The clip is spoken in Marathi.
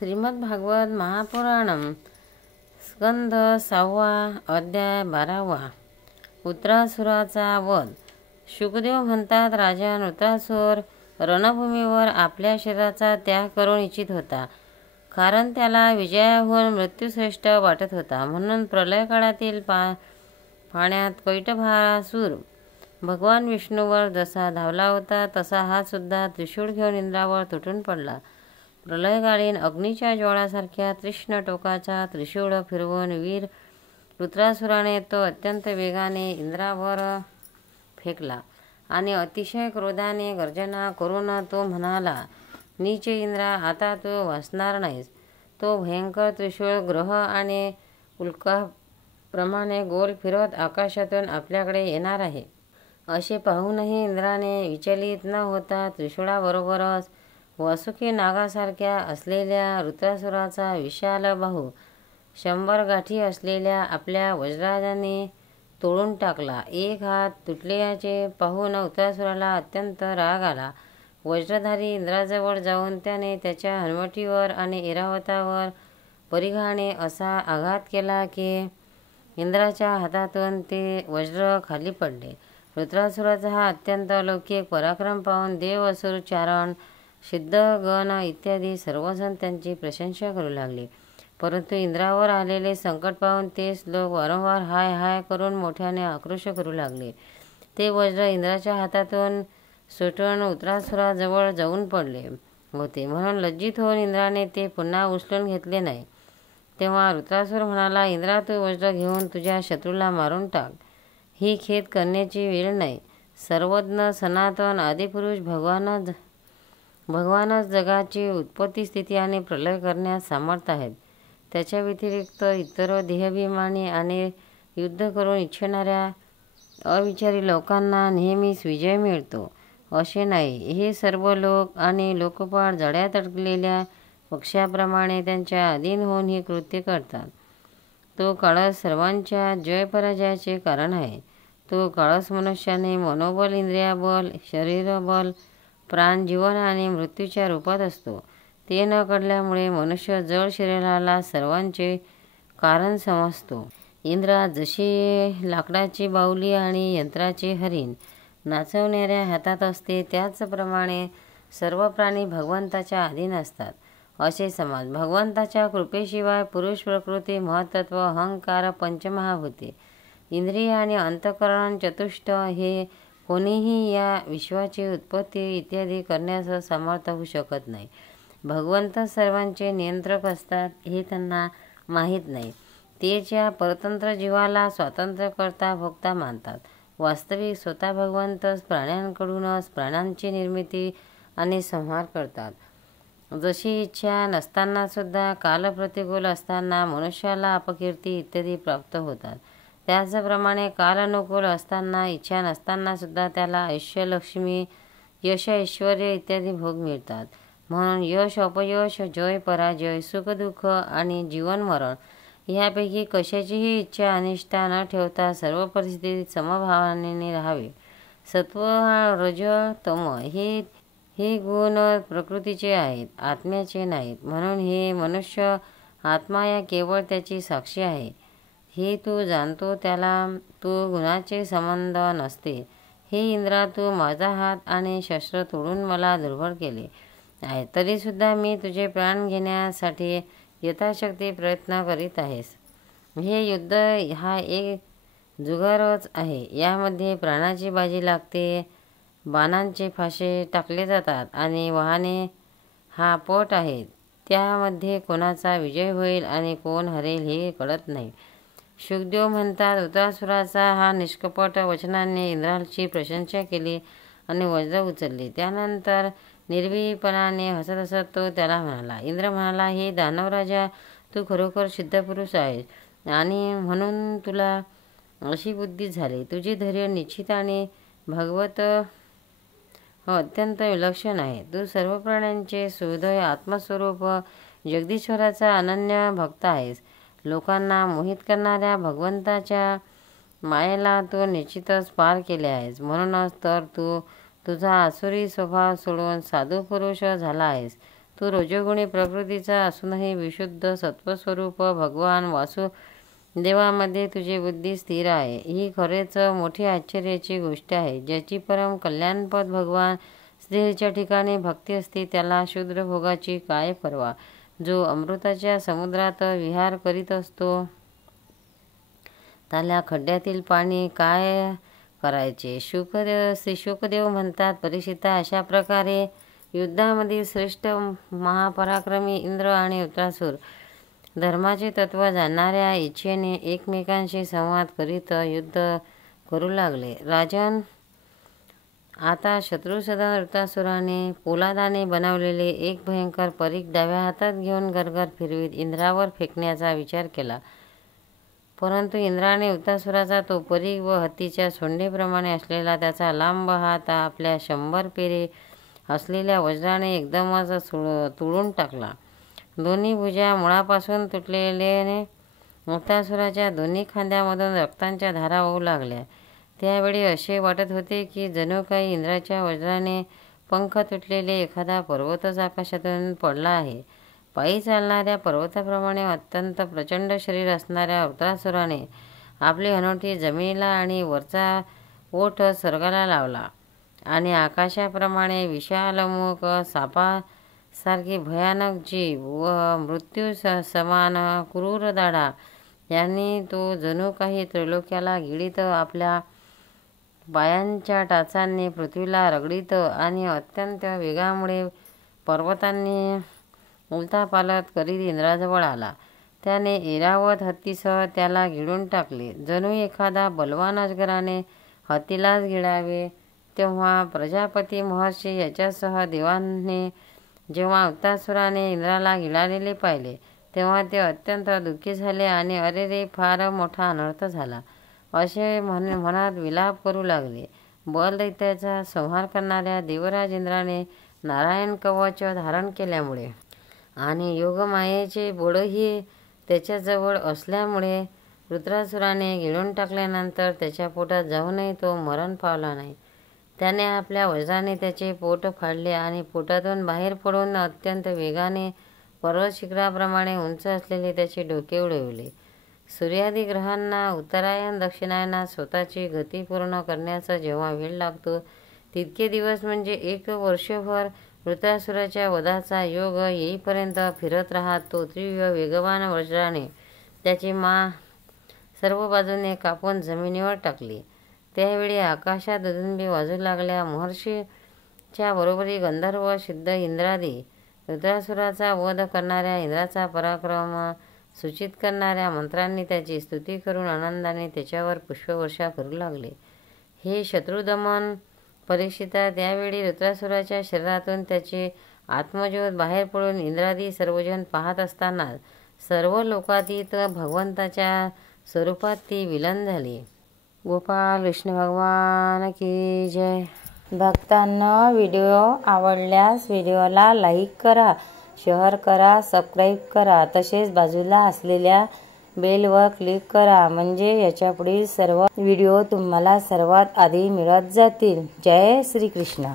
श्रीमद्भागवत महापुराणम स्कंध 6 अध्याय 12. वृत्रासुराचा वध. शुकदेव म्हणतात, राजन वृत्रासुर रणभूमीवर आपल्या शरीराचा त्याग करू इच्छित होता, कारण त्याला विजयाहून मृत्यूश्रेष्ठ वाटत होता. म्हणून प्रलय काळातील पाण्यात कैटभासुर भगवान विष्णूवर जसा धावला होता, तसा हा सुद्धा त्रिशूळ घेऊन इंद्रावर तुटून पडला. प्रलयकालीन अग्नीच्या ज्वाळासारख्या तीक्ष्ण टोकाचा त्रिशूळ फिरवून वीर वृत्रासुराने तो अत्यंत वेगाने इंद्रावर फेकला आणि अतिशय क्रोधाने गर्जना करून तो म्हणाला, नीच इंद्रा, आता तू वाचणार नाहीस. तो भयंकर त्रिशूळ ग्रह आणि उल्काप्रमाणे गोल फिरत आकाशातून आपल्याकडे येणार आहे. असे पाहूनही इंद्राने विचलित न होता त्रिशूळाबरोबरच वासुकी नागासारख्या असलेल्या वृत्रासुराचा विशाल बाहू 100 गाठी असलेल्या आपल्या वज्राने तोडून टाकला. एक हात तुटल्याचे पाहून वृत्रासुराला अत्यंत राग आला. वज्रधारी इंद्राजवळ जाऊन त्याने त्याच्या हनुवटीवर आणि ऐरावतावर परिघाने असा आघात केला की इंद्राच्या हातातून ते वज्र खाली पडले. वृत्रासुराचा हा अत्यंत अलौकिक पराक्रम पाहून देव, असुर, चारण, सिद्धगण इत्यादी सर्वजण त्यांची प्रशंसा करू लागले. परंतु इंद्रावर आलेले संकट पाहून तेच लोक वारंवार हाय हाय करून मोठ्याने आक्रोश करू लागले. ते वज्र इंद्राच्या हातातून सुटून वृत्रासुराजवळ जाऊन पडले होते, म्हणून लज्जित होऊन इंद्राने ते पुन्हा उचलून घेतले नाही. तेव्हा वृत्रासुर म्हणाला, इंद्रा, तू वज्र घेऊन तुझ्या शत्रूला मारून टाक. ही खेद करण्याची वेळ नाही. सर्वज्ञ सनातन आदिपुरुष भगवानच जगाची उत्पत्ती, स्थिती आणि प्रलय करण्यास समर्थ आहेत. त्याच्या व्यतिरिक्त इतर देहाभिमानी आणि युद्ध करून इच्छिणाऱ्या अविचारी लोकांना नेहमीच विजय मिळतो असे नाही. हे सर्व लोक आणि लोकपाल जड्यात अडकलेल्या पक्ष्याप्रमाणे त्यांच्या अधीन होऊन ही कृत्य करतात. तो काळस सर्वांच्या जयपराजयाचे कारण आहे. तो काळस मनुष्याने मनोबल, इंद्रियबल, शरीरबल, प्राण, जीवन आणि मृत्यूच्या रूपात असतो. ते न कळल्यामुळे मनुष्य जड शरीराला सर्वांचे कारण समजतो. इंद्रा जशी लाकडाची बाहुली आणि यंत्राचे हरिण नाचवणाऱ्या हातात असते, त्याचप्रमाणे सर्व प्राणी भगवंताच्या अधीन असतात असे समज. भगवंताच्या कृपेशिवाय पुरुष, प्रकृती, महत्त्व, अहंकार, पंचमहाभूते, इंद्रिय आणि अंतःकरण चतुष्ट हे कोणीही या विश्वाची उत्पत्ती इत्यादी करण्यास समर्थ होऊ शकत नाही. भगवंत सर्वांचे नियंत्रक असतात हे त्यांना माहीत नाही. ते ज्या परतंत्र जीवाला स्वातंत्र्य करता भोगता मानतात, वास्तविक स्वतः भगवंतच प्राण्यांकडूनच प्राण्यांची निर्मिती आणि संहार करतात. जशी इच्छा नसताना सुद्धा काल प्रतिकूल असताना मनुष्याला अपकीर्ती इत्यादी प्राप्त होतात, त्याचप्रमाणे काल अनुकूल असताना, इच्छा नसताना सुद्धा त्याला ऐश्वर्य, लक्ष्मी, यश, ऐश्वर इत्यादी भोग मिळतात. म्हणून यश, अपयश, जय, पराजय, सुख, दुःख आणि जीवन, मरण ह्यापैकी कशाचीही इच्छा अनिष्टा न ठेवता सर्व परिस्थितीत समभावाने राहावे. सत्व, रज, तम हे गुण प्रकृतीचे आहेत, आत्म्याचे नाहीत. म्हणून हे मनुष्य आत्मा या केवळ त्याची साक्षी आहे हे तू जाणतो, त्याला तू गुणाचे संबंध नसते. हे इंद्रा, तू माझा हात आणि शस्त्र तोडून मला दुर्बळ केले आहे, तरीसुद्धा मी तुझे प्राण घेण्यासाठी यथाशक्ती प्रयत्न करीत आहेस. हे युद्ध हा एक जुगारच आहे. यामध्ये प्राणाची बाजी लागते, बाणांचे फासे टाकले जातात आणि वाहने हा पट आहे. त्यामध्ये कोणाचा विजय होईल आणि कोण हरेल हे कळत नाही. शुकदेव म्हणतात, वृत्रासुराचा हा निष्कपट वचनाने इंद्राची प्रशंसा केली आणि वज्र उचलले. त्यानंतर निर्भीपणाने हसत हसत तो त्याला म्हणाला. इंद्र म्हणाला, हे दानवराजा, तू खरोखर सिद्धपुरुष आहेस आणि म्हणून तुला अशी बुद्धी झाली. तुझे धैर्य निश्चित आणि भगवत अत्यंत विलक्षण आहे. तू सर्व प्राण्यांचे सुहृदय, आत्मस्वरूप, जगदीश्वराचा अनन्य भक्त आहेस. लोकांना मोहित करणाऱ्या भगवंताच्या मायेला तू निश्चितच पार केले आहेस. म्हणूनच तर तू तुझा आसुरी स्वभाव सोडून साधू पुरुष झाला आहेस. तू रजोगुणी प्रकृतीचा असूनही विशुद्ध सत्वस्वरूप भगवान वासुदेवामध्ये तुझी बुद्धी स्थिर आहे. ही खरेच मोठी आश्चर्याची गोष्ट आहे. ज्याची परम कल्याणपद भगवान श्रीहरीच्या ठिकाणी भक्ती असते त्याला शूद्र भोगाची काय पर्वा. जो अमृताच्या समुद्रात विहार करीत असतो त्याला खड्ड्यातील पाणी काय करायचे. श्री शुकदेव म्हणतात, परीक्षिता, अशा प्रकारे युद्धामधील श्रेष्ठ महापराक्रमी इंद्र आणि वृत्रासुर धर्माचे तत्व जाणणाऱ्या इच्छेने एकमेकांशी संवाद करीत युद्ध करू लागले. राजन, आता शत्रुसदन वृत्रासुराने पोलादाने बनवलेले एक भयंकर परीघ डाव्या हातात घेऊन गरगर फिरवीत इंद्रावर फेकण्याचा विचार केला. परंतु इंद्राने वृत्रासुराचा तो परीघ व हत्तीच्या सोंडेप्रमाणे असलेला त्याचा लांब हात आपल्या 100 पेरे असलेल्या वज्राने एकदमच तुडून टाकला. दोन्ही भुजा मुळापासून तुटलेल्याने वृत्रासुराच्या दोन्ही खांद्यामधून रक्तांच्या धारा वाहू लागल्या. त्यावेळी असे वाटत होते की जणू काही इंद्राच्या वज्राने पंख तुटलेले एखादा पर्वतच आकाशातून पडला आहे. पायी चालणाऱ्या पर्वताप्रमाणे अत्यंत प्रचंड शरीर असणाऱ्या वृत्रासुराने आपली हनोटी जमिनीला आणि वरचा ओठ स्वर्गाला लावला आणि आकाशाप्रमाणे विशालमुख सापासारखी भयानक जीव व मृत्यू समान क्रूर दाढा यांनी तो जणू काही त्रैलोक्याला गिळीत आपल्या पायांच्या टाचांनी पृथ्वीला रगडीत आणि अत्यंत वेगामुळे पर्वतांनी उलथापालथ करीत इंद्राजवळ आला. त्याने ऐरावत हत्तीसह त्याला गिळून टाकले. जणू एखादा बलवान अजगराने हत्तीलाच गिळावे. तेव्हा प्रजापती महर्षी याच्यासह देवांनी जेव्हा वृत्रासुराने इंद्राला गिळालेले पाहिले तेव्हा ते अत्यंत दुःखी झाले आणि अरे रे, फार मोठा अनर्थ झाला असे मनात विलाप करू लागले. बलदैत्याचा संहार करणाऱ्या देवराज इंद्राने नारायण कवच धारण केल्यामुळे आणि योगमायेचे बळही त्याच्याजवळ असल्यामुळे वृत्रासुराने गिळून टाकल्यानंतर त्याच्या पोटात जाऊनही तो मरण पावला नाही. त्याने आपल्या वज्राने त्याचे पोट फाडले आणि पोटातून बाहेर पडून अत्यंत वेगाने पर्वत शिखराप्रमाणे उंच असलेले त्याचे डोके उडविले. सूर्यादी ग्रहांना उत्तरायण दक्षिणायनात स्वतःची गती पूर्ण करण्याचा जेव्हा वेळ लागतो तितके दिवस म्हणजे 1 वर्षभर वृत्रासुराच्या वधाचा योग येईपर्यंत फिरत राहत तो तीव्र वेगवान वज्राने त्याची सर्व बाजूने कापून जमिनीवर टाकली. त्यावेळी आकाशात दुदुंबी वाजू लागल्या. महर्षीच्या बरोबरी गंधर्व सिद्ध इंद्रादी वृत्रासुराचा वध करणाऱ्या इंद्राचा पराक्रम सूचित करणाऱ्या मंत्रांनी त्याची स्तुती करून आनंदाने त्याच्यावर पुष्पवर्षा करू लागले. हे शत्रुदमन परीक्षिता, त्यावेळी वृत्रासुराच्या शरीरातून त्याचे आत्मज्योत बाहेर पडून इंद्रादी सर्वजण पाहत असताना सर्व लोकातीत भगवंताच्या स्वरूपात ती विलीन झाली. गोपाल कृष्ण भगवान की जय. भक्तांनो, व्हिडिओ आवडल्यास व्हिडिओला लाईक करा, शेअर करा, सबस्क्राईब करा. तसेच बाजूला असलेल्या बेलवर क्लिक करा म्हणजे याच्या पुढील सर्व व्हिडिओ तुम्हाला सर्वात आधी मिळत जातील. जय श्री कृष्ण.